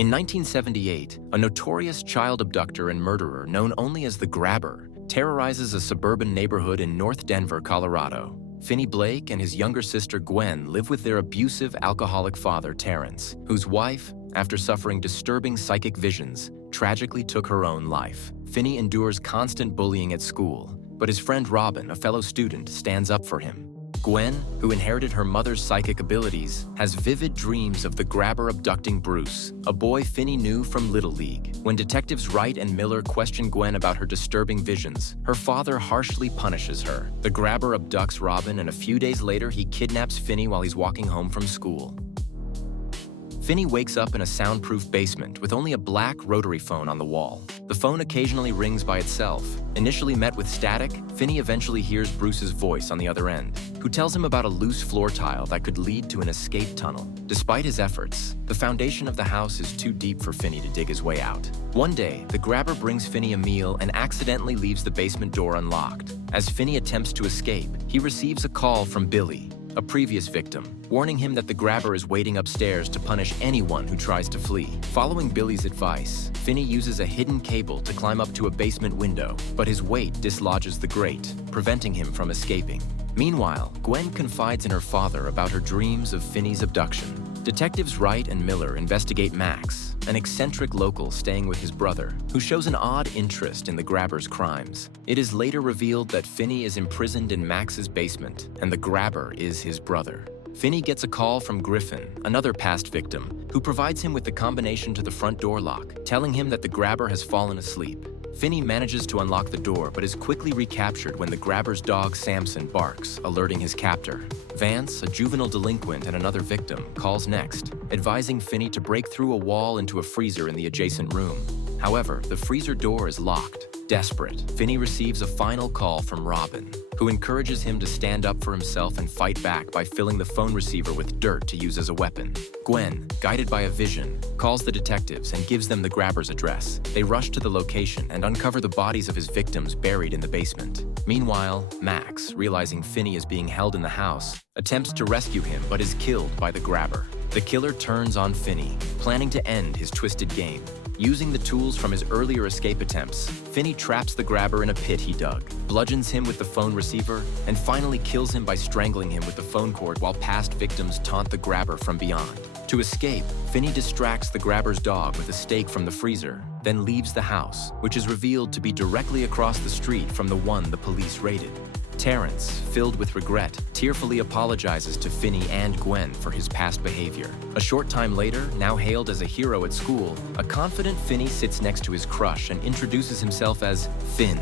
In 1978, a notorious child abductor and murderer known only as the Grabber terrorizes a suburban neighborhood in North Denver, Colorado. Finney Blake and his younger sister Gwen live with their abusive, alcoholic father, Terrence, whose wife, after suffering disturbing psychic visions, tragically took her own life. Finney endures constant bullying at school, but his friend Robin, a fellow student, stands up for him. Gwen, who inherited her mother's psychic abilities, has vivid dreams of the Grabber abducting Bruce, a boy Finney knew from Little League. When detectives Wright and Miller question Gwen about her disturbing visions, her father harshly punishes her. The Grabber abducts Robin, and a few days later he kidnaps Finney while he's walking home from school. Finney wakes up in a soundproof basement with only a black rotary phone on the wall. The phone occasionally rings by itself. Initially met with static, Finney eventually hears Bruce's voice on the other end, who tells him about a loose floor tile that could lead to an escape tunnel. Despite his efforts, the foundation of the house is too deep for Finney to dig his way out. One day, the Grabber brings Finney a meal and accidentally leaves the basement door unlocked. As Finney attempts to escape, he receives a call from Billy, a previous victim, warning him that the Grabber is waiting upstairs to punish anyone who tries to flee. Following Billy's advice, Finney uses a hidden cable to climb up to a basement window, but his weight dislodges the grate, preventing him from escaping. Meanwhile, Gwen confides in her father about her dreams of Finney's abduction. Detectives Wright and Miller investigate Max, an eccentric local staying with his brother, who shows an odd interest in the Grabber's crimes. It is later revealed that Finney is imprisoned in Max's basement, and the Grabber is his brother. Finney gets a call from Griffin, another past victim, who provides him with the combination to the front door lock, telling him that the Grabber has fallen asleep. Finney manages to unlock the door but is quickly recaptured when the Grabber's dog Samson barks, alerting his captor. Vance, a juvenile delinquent and another victim, calls next, advising Finney to break through a wall into a freezer in the adjacent room. However, the freezer door is locked. Desperate, Finney receives a final call from Robin, who encourages him to stand up for himself and fight back by filling the phone receiver with dirt to use as a weapon. Gwen, guided by a vision, calls the detectives and gives them the Grabber's address. They rush to the location and uncover the bodies of his victims buried in the basement. Meanwhile, Max, realizing Finney is being held in the house, attempts to rescue him but is killed by the Grabber. The killer turns on Finney, planning to end his twisted game. Using the tools from his earlier escape attempts, Finney traps the Grabber in a pit he dug, bludgeons him with the phone receiver, and finally kills him by strangling him with the phone cord while past victims taunt the Grabber from beyond. To escape, Finney distracts the Grabber's dog with a steak from the freezer, then leaves the house, which is revealed to be directly across the street from the one the police raided. Terrence, filled with regret, tearfully apologizes to Finney and Gwen for his past behavior. A short time later, now hailed as a hero at school, a confident Finney sits next to his crush and introduces himself as Finn.